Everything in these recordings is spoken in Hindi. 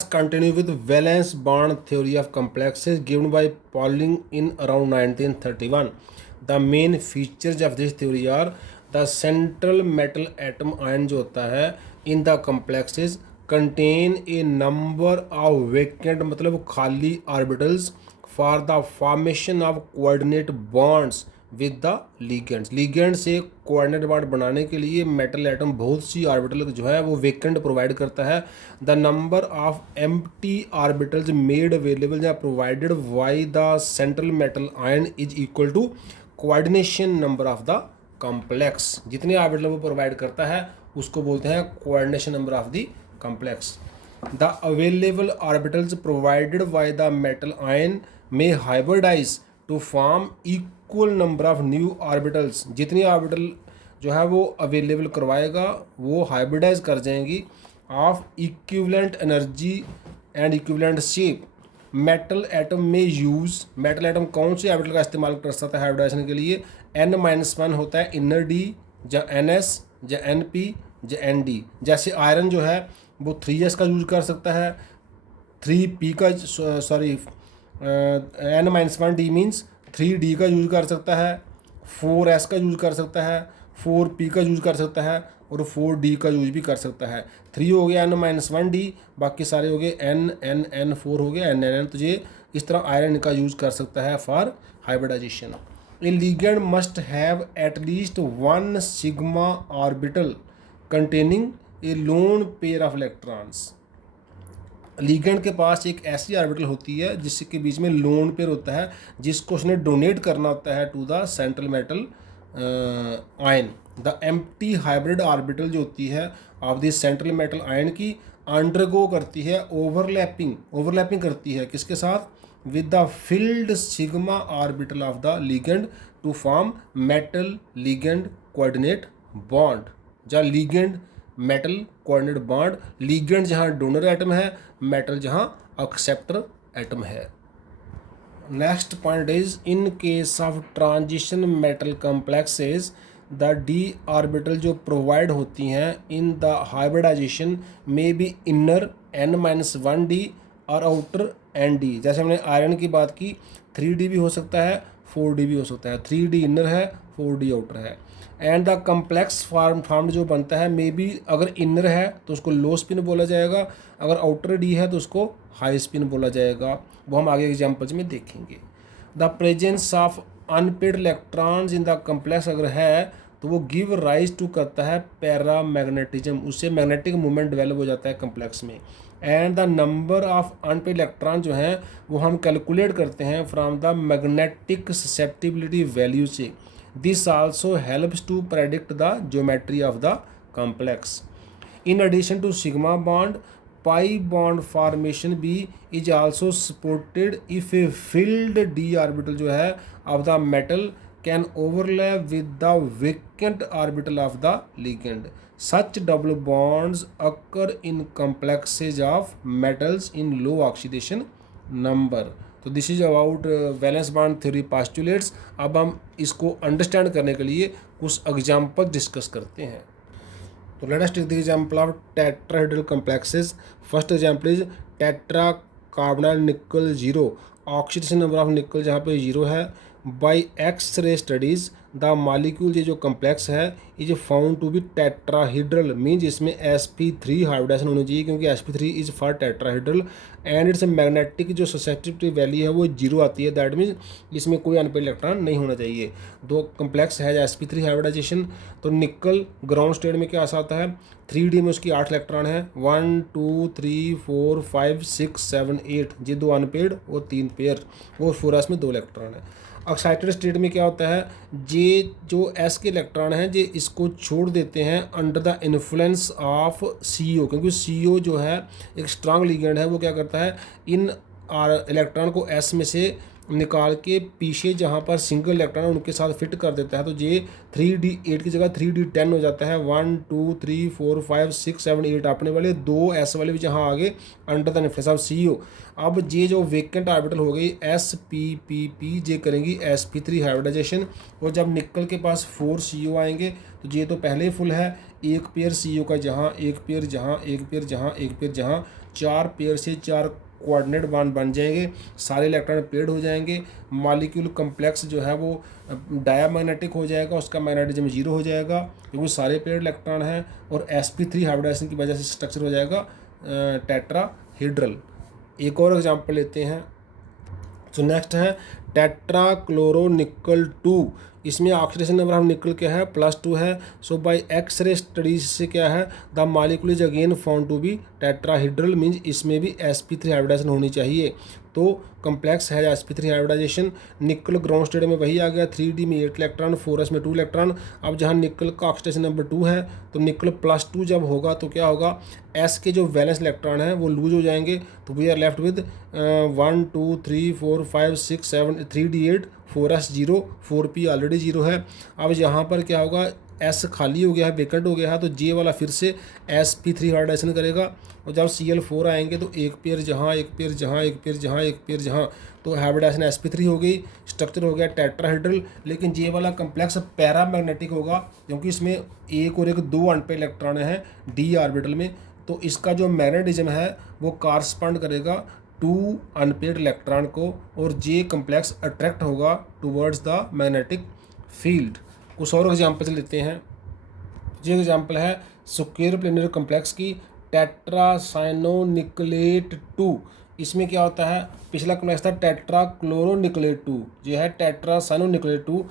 Continue with valence bond theory of complexes given by Pauling in around 1931. The main features of this theory are the central metal atom ion जो होता है in the complexes contain a number of vacant मतलब खाली orbitals for the formation of coordinate bonds with the ligands. Ligand से कोऑर्डिनेट बॉन्ड बनाने के लिए मेटल एटम बहुत सी ऑर्बिटल जो है वो वेकेंट प्रोवाइड करता है। The number of empty orbitals made available या provided by the central metal ion is equal to coordination number of the complex. जितने ऑर्बिटल वो प्रोवाइड करता है उसको बोलते हैं coordination number of the complex. The available orbitals provided by the metal ion में hybridise to form equal number of new orbitals. जितनी ऑर्बिटल जो है वो अवेलेबल करवाएगा वो हाइब्रिडाइज कर जाएंगी of equivalent energy and equivalent shape. Metal atom में यूज़ मेटल एटम कौन से ऑर्बिटल का इस्तेमाल कर सकता है हाइब्रिडाइजेशन के लिए? n-1 होता है इनर डी, या ns, या np, या nd। जैसे आयरन जो है वो 3s का यूज कर सकता है, 3p का n-1d मीन्स 3d का यूज कर सकता है, 4s का यूज कर सकता है, 4p का यूज कर सकता है और 4d का यूज भी कर सकता है। 3 हो गया n-1d, बाकी सारे हो गए n-4 हो गया n-n। तो ये इस तरह आयरन का यूज कर सकता है for hybridisation. A ligand must have at least one sigma orbital containing a lone pair of electrons. Ligand के पास एक ऐसी ऑर्बिटल होती है जिसके बीच में लोन पेयर होता है, जिसको उसने डोनेट करना होता है to the central metal ion. The empty hybrid orbital जो होती है of the central metal ion की अंडरगो करती है ओवरलैपिंग करती है किसके साथ? With the filled sigma orbital of the ligand to form metal ligand coordinate bond. या ligand metal coordinate bond, ligand जहाँ डोनर एटम है, मेटल जहाँ एक्सेप्टर एटम है। Next point is in case of transition metal complexes the D orbital जो प्रोवाइड होती हैं इन द हाइब्रिडाइजेशन में बी इनर n-1d और आउटर nd। जैसे हमने आयरन की बात की, 3d भी हो सकता है, 4d भी हो सकता है। 3d इनर है, 4d आउटर है। एंड द कम्प्लेक्स फॉर्म जो बनता है मे बी अगर इनर है तो उसको लो स्पिन बोला जाएगा, अगर आउटर डी है तो उसको हाई स्पिन बोला जाएगा। वो हम आगे एग्जाम्पल्स में देखेंगे। The presence of unpaired electrons in the complex अगर है तो वो गिव राइज टू करता है पैरा मैग्नेटिज्म, उससे मैग्नेटिक मूवमेंट डेवलप हो जाता है कम्प्लेक्स में। And the number of unpaired electron जो हैं वो हम कैलकुलेट करते हैं from the magnetic susceptibility value से। This also helps to predict the geometry of the complex. In addition to sigma bond, pi bond formation B is also supported if a filled d orbital जो है of the metal can overlap with the vacant orbital of the ligand. Such double bonds occur in complexes of metals in low oxidation number. तो this is about valence bond theory postulates. अब हम इसको अंडरस्टैंड करने के लिए कुछ एग्जाम्पल डिस्कस करते हैं। तो let us take the example of tetrahedral complexes. First example is tetra carbonyl nickel 0, oxidation number of निकल जहाँ पे 0 है। By X ray studies the molecule ये जो कम्प्लेक्स है is found to be tetrahedral, means इसमें sp3 हाइब्रिडाइजेशन होनी चाहिए क्योंकि sp3 is for tetrahedral. And its magnetic जो ससेप्टिबिलिटी वैल्यू है वो 0 आती है, दैट मीन्स इसमें कोई अनपेड इलेक्ट्रॉन नहीं होना चाहिए। दो कम्प्लेक्स है sp3 हाइब्रिडाइजेशन। तो निकल ग्राउंड स्टेट में क्या आता है? 3d में उसकी 8 इलेक्ट्रॉन है, 1 2 3 4 5 6 7 8, ये 2 अनपेड और 3 पेयर, और 4s में 2 इलेक्ट्रॉन है। एक्साइटेड स्टेट में क्या होता है? ये जो s के इलेक्ट्रॉन हैं ये इसको छोड़ देते हैं under the influence of CO, क्योंकि CO जो है एक स्ट्रांग लिगेंड है, वो क्या करता है इन इलेक्ट्रॉन को s में से निकाल के पीछे जहाँ पर सिंगल इलेक्ट्रॉन है उनके साथ फिट कर देता है। तो ये 3d8 की जगह 3d10 हो जाता है। 1 2 3 4 5 6 7 8 अपने वाले, 2 s वाले भी जहाँ आगे under the influence of CO। अब ये जो वेकेंट ऑर्बिटल हो गई spp ये करेंगी sp3 हाइब्रिडाइजेशन, और जब निकल के पास 4 CO आएंगे तो ये तो पहले ही फुल है, एक पेयर CO का जहाँ, एक पेयर जहाँ, एक पेयर जहाँ, एक पेयर जहाँ, 4 पेयर से 4 कोऑर्डिनेट बॉन्ड बन जाएंगे, सारे इलेक्ट्रॉन पेयर्ड हो जाएंगे। मॉलिक्यूल कम्प्लेक्स जो है वो डायमैग्नेटिक हो जाएगा, उसका मैग्नेटिज्म 0 हो जाएगा क्योंकि सारे पेयर्ड इलेक्ट्रॉन हैं। और sp3 हाइब्रिडाइजेशन की वजह से स्ट्रक्चर हो जाएगा टेट्राहेड्रल। एक और एग्जांपल लेते हैं। सो नेक्स्ट है टेट्राक्लोरोनिकल 2। इसमें ऑक्सीडेशन नंबर ऑफ निकल क्या है, +2 है। सो बाय एक्सरे स्टडीज से क्या है, the molecule is again found to be tetrahedral, means इसमें भी sp3 हाइब्रिडाइजेशन होनी चाहिए। तो कम्प्लेक्स है sp3 हाइब्रिडाइजेशन। निकल ग्राउंड स्टेट में वही आ गया, 3d में 8 इलेक्ट्रॉन, 4s में 2 इलेक्ट्रॉन। अब जहाँ निकल का ऑक्सीडेशन नंबर 2 है तो निकल +2 जब होगा तो क्या होगा, s के जो वैलेंस इलेक्ट्रॉन हैं वो लूज हो जाएंगे, तो we are left with 1 2 3 4 5 6 7 3d8 4s 0 4p already 0 है। अब यहाँ पर क्या होगा, S खाली हो गया है, वेकेंट हो गया है, तो J वाला फिर से sp3 हाइब्रिडाइजेशन करेगा। और जब Cl4 आएंगे तो एक पेयर जहाँ, एक पेयर जहाँ, एक पेयर जहाँ, एक पेयर जहाँ, तो हाइब्रिडाइजेशन sp3 हो गई, स्ट्रक्चर हो गया टेट्राहेड्रल। लेकिन J वाला कम्प्लेक्स पैरामैग्नेटिक होगा क्योंकि इसमें एक और एक 2 अनपेयर्ड इलेक्ट्रॉन हैं d ऑर्बिटल में, तो इसका जो मैग्नेटिज्म है वो कॉरस्पॉन्ड करेगा 2 अनपेयर्ड इलेक्ट्रॉन को, और J कम्प्लेक्स अट्रैक्ट होगा टूवर्ड्स द मैग्नेटिक फील्ड। कुछ और एग्जाम्पल लेते हैं। जो एग्जाम्पल है स्क्वायर प्लेनर कम्प्लेक्स की, टेट्रासाइनोनिकलेट 2। इसमें क्या होता है, पिछला कम्प्लेक्स था टेट्राक्लोरोनिकलेट 2, जो है टेट्रासाइनोनिकलेट 2।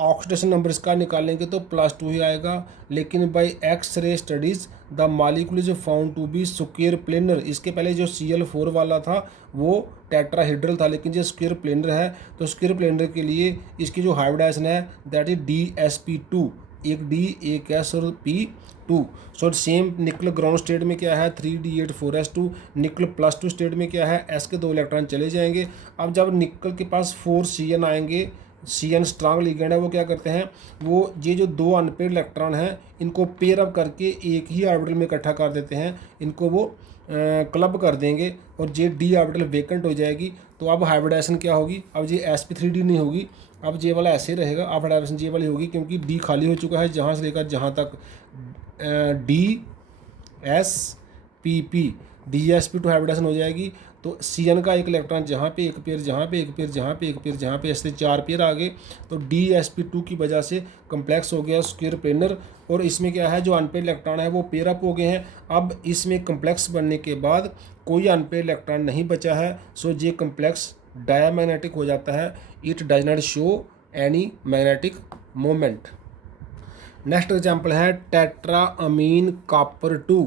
ऑक्सीडेशन नंबर इसका निकालेंगे तो +2 ही आएगा, लेकिन by X ray studies the molecule is found to be square planar. इसके पहले जो Cl4 वाला था वो टेट्राहेड्रल था, लेकिन जो स्क्वायर प्लेनर है तो स्क्वायर प्लेनर के लिए इसकी जो हाइब्रिडाइजेशन है दैट इज DsP2, एक D एक S और P2। सो सेम निकल ग्राउंड स्टेट में क्या है 3d8 4s2, निकल +2 स्टेट में क्या है S के 2 इलेक्ट्रॉन चले जाएंगे। अब जब निकल के पास 4 CN आएंगे, CN स्ट्रांग लिगेंड है, वो क्या करते हैं, वो ये जो 2 अनपेयर्ड इलेक्ट्रॉन हैं इनको पेयर अप करके एक ही ऑर्बिटल में इकट्ठा कर देते हैं, इनको वो क्लब कर देंगे और ये D ऑर्बिटल वेकेंट हो जाएगी। तो अब हाइब्रिडाइजेशन क्या होगी, अब ये sp3d नहीं होगी, अब J वाला ऐसे रहेगा, अब हाइब्रिडाइजेशन J वाली होगी क्योंकि D खाली हो चुका है, जहाँ से लेकर जहाँ तक DsPP DsP2 हाइब्रिडाइजेशन हो जाएगी। तो CN का एक इलेक्ट्रॉन जहाँ पे, एक पेयर जहाँ पे, एक पेयर जहाँ पे, एक पेयर जहाँ पे, ऐसे 4 पेयर आ गए। तो DsP2 की वजह से कम्प्लेक्स हो गया स्क्वायर प्लेनर। और इसमें क्या है, जो अनपेयर्ड इलेक्ट्रॉन है वो पेयर अप हो गए हैं। अब इसमें कम्प्लेक्स बनने के बाद कोई अनपेयर्ड इलेक्ट्रॉन नहीं बचा है, सो ये कम्प्लेक्स डायमैग्नेटिक हो जाता है। It does not show any magnetic moment. Next example है टेट्राअमीन कॉपर 2।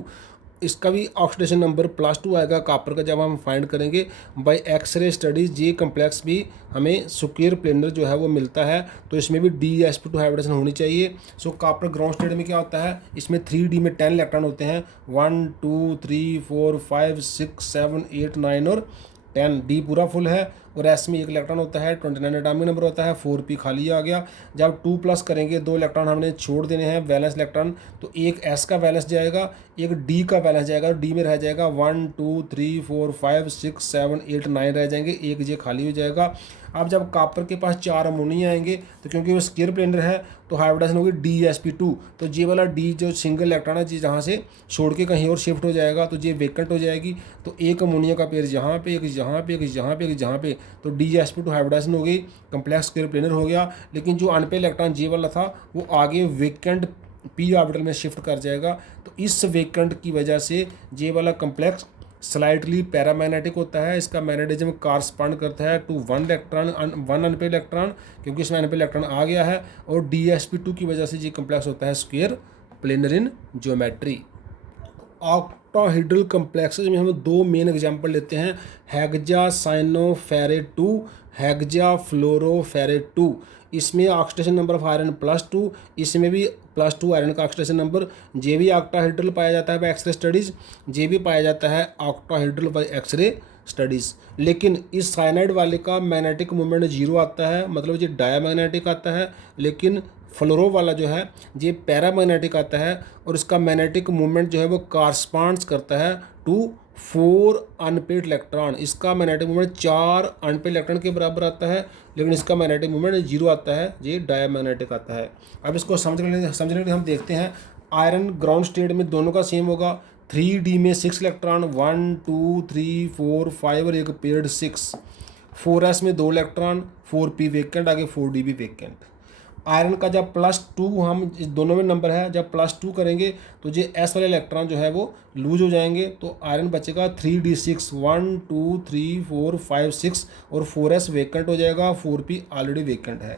इसका भी ऑक्सीडेशन नंबर +2 आएगा कॉपर का जब हम फाइंड करेंगे बाय एक्सरे स्टडीज। ये कम्प्लेक्स भी हमें स्क्वायर प्लेनर जो है वो मिलता है, तो इसमें भी DsP2 हाइब्रिडेशन होनी चाहिए। सो कॉपर ग्राउंड स्टेट में क्या होता है, इसमें 3d में 10 इलेक्ट्रॉन होते हैं, 1 2 3 4 5 6 7 8 9 और 10। D पूरा फुल है और S में एक इलेक्ट्रॉन होता है, 29 एटॉमिक नंबर होता है, 4p खाली आ गया। जब 2+ करेंगे 2 इलेक्ट्रॉन हमने छोड़ देने हैं वैलेंस इलेक्ट्रॉन, तो एक S का वैलेंस जाएगा, एक D का वैलेंस जाएगा, D में रह जाएगा 1 2 3 4 5 6 7 8 9 रह जाएंगे, एक J खाली हो जाएगा। अब जब कॉपर के पास 4 अमोनिया आएंगे तो क्योंकि वो स्क्वायर प्लेनर है तो हाइब्रिडाइजेशन होगी DsP2। तो J वाला D जो सिंगल इलेक्ट्रॉन है, जहाँ से छोड़ के कहीं और शिफ्ट हो जाएगा तो J वेकेंट हो जाएगी। तो एक अमोनिया का पेयर जहाँ पे, एक जहाँ पे, एक जहाँ पे, एक जहाँ पे, तो DsP2 हाइब्रिडाइजेशन हो गई, कम्प्लेक्स स्क्वायर प्लेनर हो गया। लेकिन जो अनपेयर्ड इलेक्ट्रॉन J वाला था वो आगे वेकेंट P ऑर्बिटल में शिफ्ट कर जाएगा। तो इस वेकेंट की वजह से J वाला कम्प्लेक्स स्लाइटली पैरामैग्नेटिक होता है। इसका मैग्नेटिज्म कॉरस्पॉन्ड करता है टू 1 इलेक्ट्रॉन, 1 अनपेयर्ड इलेक्ट्रॉन, क्योंकि इसमें अनपेयर्ड इलेक्ट्रॉन आ गया है। और DsP2 की वजह से ये कम्प्लेक्स होता है square planar in geometry. Octahedral complexes में हम 2 मेन एग्जांपल लेते हैं, हेक्सासाइनोफेरेट 2, हेक्साफ्लोरोफेरेट 2। इसमें ऑक्सीडेशन नंबर ऑफ आयरन +2, इसमें भी +2 आयरन का ऑक्सीडेशन नंबर। जे भी ऑक्टाहेड्रल पाया जाता है बाय एक्सरे स्टडीज़, जे भी पाया जाता है ऑक्टाहेड्रल बाय एक्सरे स्टडीज़। लेकिन इस साइनाइड वाले का मैग्नेटिक मोमेंट 0 आता है, मतलब ये डायमैग्नेटिक आता है। लेकिन फ्लोरो वाला जो है ये पैरामैग्नेटिक आता है और इसका मैग्नेटिक मोमेंट जो है वो कॉरस्पॉन्ड्स करता है टू 4 अनपेयर्ड इलेक्ट्रॉन। इसका मैग्नेटिक मोमेंट 4 अनपेयर्ड इलेक्ट्रॉन के बराबर आता है, लेकिन इसका मैग्नेटिक मोमेंट 0 आता है, ये डायमैग्नेटिक आता है। अब इसको समझने के लिए हम देखते हैं आयरन ग्राउंड स्टेट में दोनों का सेम होगा। 3D में 6 इलेक्ट्रॉन 1 2 3 4 5 और एक पेयर्ड 6। 4s में 2 इलेक्ट्रॉन 4p वेकेंट, आगे 4d भी वेकेंट। आयरन का जब +2 हम दोनों में नंबर है, जब +2 करेंगे तो ये s वाले इलेक्ट्रॉन जो है वो लूज हो जाएंगे, तो आयरन बचेगा 3d6 1 2 3 4 5 6 और 4s वेकेंट हो जाएगा, 4p ऑलरेडी वेकेंट है।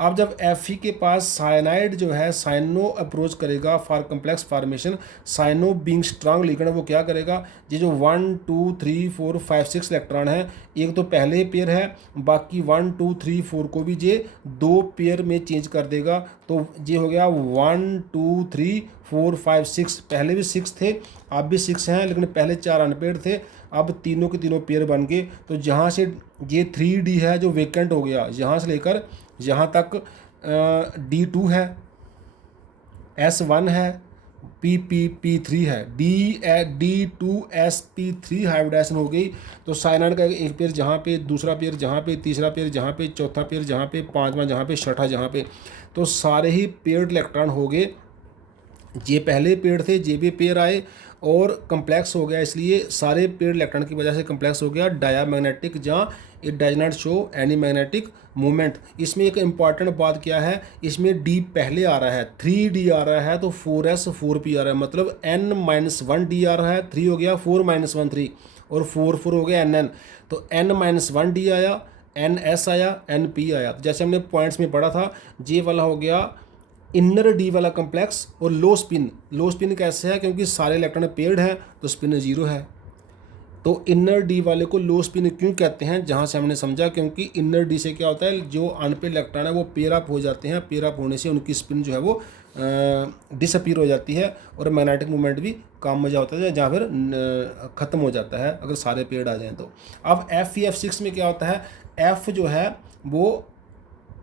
अब जब Fe के पास साइनाइड जो है साइनो अप्रोच करेगा for complex formation, cyano being strong ligand, वो क्या करेगा, ये जो 1 2 3 4 5 6 इलेक्ट्रॉन है, एक तो पहले पेयर है, बाकी 1 2 3 4 को भी ये 2 पेयर में चेंज कर देगा, तो ये हो गया 1 2 3 4 5 6। पहले भी 6 थे, अब भी 6 हैं, लेकिन पहले 4 अनपेड थे, अब तीनों के तीनों पेयर बन गए। तो जहाँ से ये 3D है जो वेकेंट हो गया, यहाँ से लेकर यहाँ तक D2 है, S1 है, PP3 है, D2sp3 हाइब्रिडाइजेशन हो गई। तो साइनाइड का एक पेयर जहाँ पे, दूसरा पेयर जहाँ पे, तीसरा पेयर जहाँ पे, चौथा पेयर जहाँ पे, पांचवा जहाँ पे, छठा जहाँ पे, तो सारे ही पेयर्ड इलेक्ट्रॉन हो गए। ये पहले पेयर थे, जे भी पेयर आए और कम्प्लेक्स हो गया, इसलिए सारे पेयर इलेक्ट्रॉन की वजह से कम्प्लेक्स हो गया डायामैग्नेटिक, जहाँ it does not show any magnetic movement. इसमें एक इम्पॉर्टेंट बात क्या है, इसमें D पहले आ रहा है, 3D आ रहा है, तो 4s 4p आ रहा है, मतलब n-1d आ रहा है, 3 हो गया 4 - 1 3 और 4 4 हो गया nn, तो n-1d आया, ns आया, np आया। तो जैसे हमने पॉइंट्स में पढ़ा था, जे वाला हो गया इनर D वाला कम्प्लेक्स और लो स्पिन। लो स्पिन कैसे है, क्योंकि सारे इलेक्ट्रॉन पेयर्ड है तो स्पिन 0 है, तो इनर D वाले को लो स्पिन क्यों कहते हैं, जहाँ से हमने समझा क्योंकि इनर D से क्या होता है, जो अनपेयर्ड इलेक्ट्रॉन है वो पेयर अप हो जाते हैं, पेयर अप होने से उनकी स्पिन जो है वो डिसअपीयर हो जाती है और मैग्नेटिक मूवमेंट भी कम हो जाता है, जहाँ फिर ख़त्म हो जाता है अगर सारे पेयर्ड आ जाएँ तो। अब Fe(F6) में क्या होता है, F जो है वो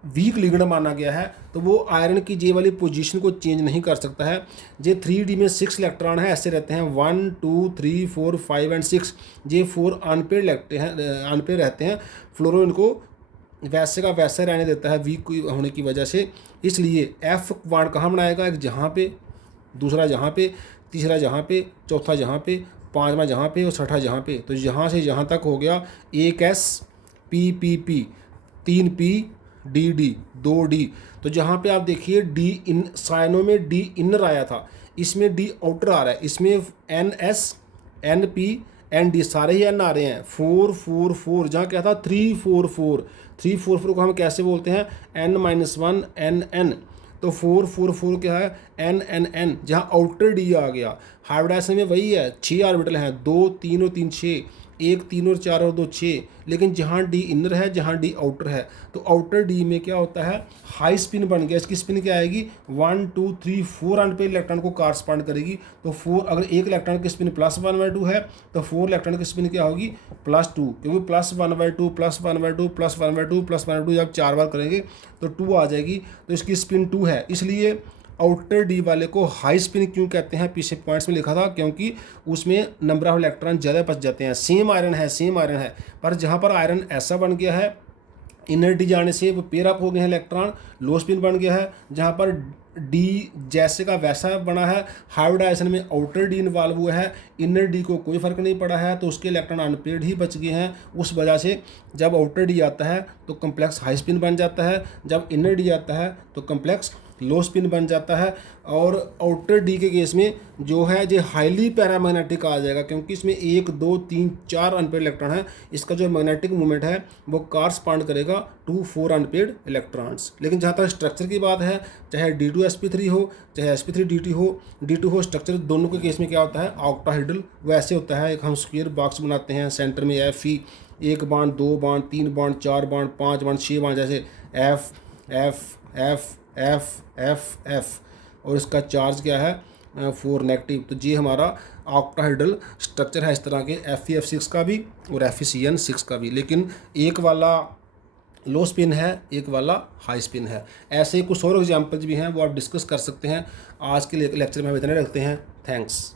वीक लिगेंड माना गया है, तो वो आयरन की जे वाली पोजीशन को चेंज नहीं कर सकता है। जे 3D में 6 इलेक्ट्रॉन है, ऐसे रहते हैं 1 2 3 4 5 और 6, जे 4 अनपेयर्ड लगते हैं, अनपेयर्ड रहते हैं। फ्लोरो इनको वैसे का वैसे रहने देता है वीक होने की वजह से, इसलिए F बॉन्ड कहाँ बनाएगा, एक जहाँ पे, दूसरा जहाँ पे, तीसरा जहाँ पे, चौथा जहाँ पे, पाँचवा जहाँ पे और छठा जहाँ पे, तो यहाँ से यहाँ तक हो गया एक S PP 3P D 2D। तो जहाँ पे आप देखिए D इन साइनों में D इनर आया था, इसमें D आउटर आ रहा है, इसमें NS NP ND सारे ही N आ रहे हैं। 4 4 4 जहाँ क्या था 3 4 4 3 4 4 को हम कैसे बोलते हैं, n-1 NN, तो 4 4 4 क्या है NNN, जहाँ आउटर D आ गया। हाइब्रिडाइजेशन में वही है, 6 ऑर्बिटल हैं, 2 3 और 3 6, 1 3 और 4 और 2 6, लेकिन जहाँ D इनर है, जहाँ D आउटर है, तो आउटर D में क्या होता है, हाई स्पिन बन गया। इसकी स्पिन क्या आएगी, 1 2 3 4 अनपेयर्ड इलेक्ट्रॉन को कॉरस्पॉन्ड करेगी। तो 4, अगर एक इलेक्ट्रॉन की स्पिन +1/2 है तो 4 इलेक्ट्रॉन की स्पिन क्या होगी, +2, क्योंकि +1/2 +1/2 +1/2 +1/2 जब 4 बार करेंगे तो 2 आ जाएगी, तो इसकी स्पिन 2 है। इसलिए आउटर D वाले को हाई स्पिन क्यों कहते हैं, पीछे पॉइंट्स में लिखा था, क्योंकि उसमें नंबर ऑफ इलेक्ट्रॉन ज़्यादा बच जाते हैं। सेम आयरन है, पर जहाँ पर आयरन ऐसा बन गया है इनर D जाने से वो पेयर अप हो गए हैं इलेक्ट्रॉन, लो स्पिन बन गया है। जहाँ पर D जैसे का वैसा बना है, हाइब्रिडाइजेशन में आउटर D इन्वॉल्व हुआ है, इनर D को कोई फर्क नहीं पड़ा है, तो उसके इलेक्ट्रॉन अनपेयर्ड ही बच गए हैं। उस वजह से जब आउटर D आता है तो कम्प्लेक्स हाई स्पिन बन जाता है, जब इनर D आता है तो कम्प्लेक्स लो स्पिन बन जाता है। और आउटर D के केस में जो है जो हाईली पैरामैग्नेटिक आ जाएगा, क्योंकि इसमें 1 2 3 4 अनपेयर्ड इलेक्ट्रॉन है, इसका जो मैग्नेटिक मूवमेंट है वो कॉरस्पॉन्ड करेगा टू 4 अनपेयर्ड इलेक्ट्रॉन्स। लेकिन जहाँ तक स्ट्रक्चर की बात है, चाहे D2sp3 हो चाहे sp3 D2 हो, स्ट्रक्चर दोनों के केस में क्या होता है, ऑक्टाहेड्रल वैसे होता है। एक हम स्क्वायर बॉक्स बनाते हैं, सेंटर में Fe, 1 bond 2 bond 3 bond 4 bond 5 bond 6 bond, जैसे F F F F F F, और इसका चार्ज क्या है 4 नेगेटिव। तो ये हमारा ऑक्टाहेड्रल स्ट्रक्चर है इस तरह के, FeF6 का भी और FeCN6 का भी, लेकिन एक वाला लो स्पिन है, एक वाला हाई स्पिन है। ऐसे कुछ और एग्जाम्पल्स भी हैं, वो आप डिस्कस कर सकते हैं। आज के लेक्चर में हम इतने रखते हैं। थैंक्स।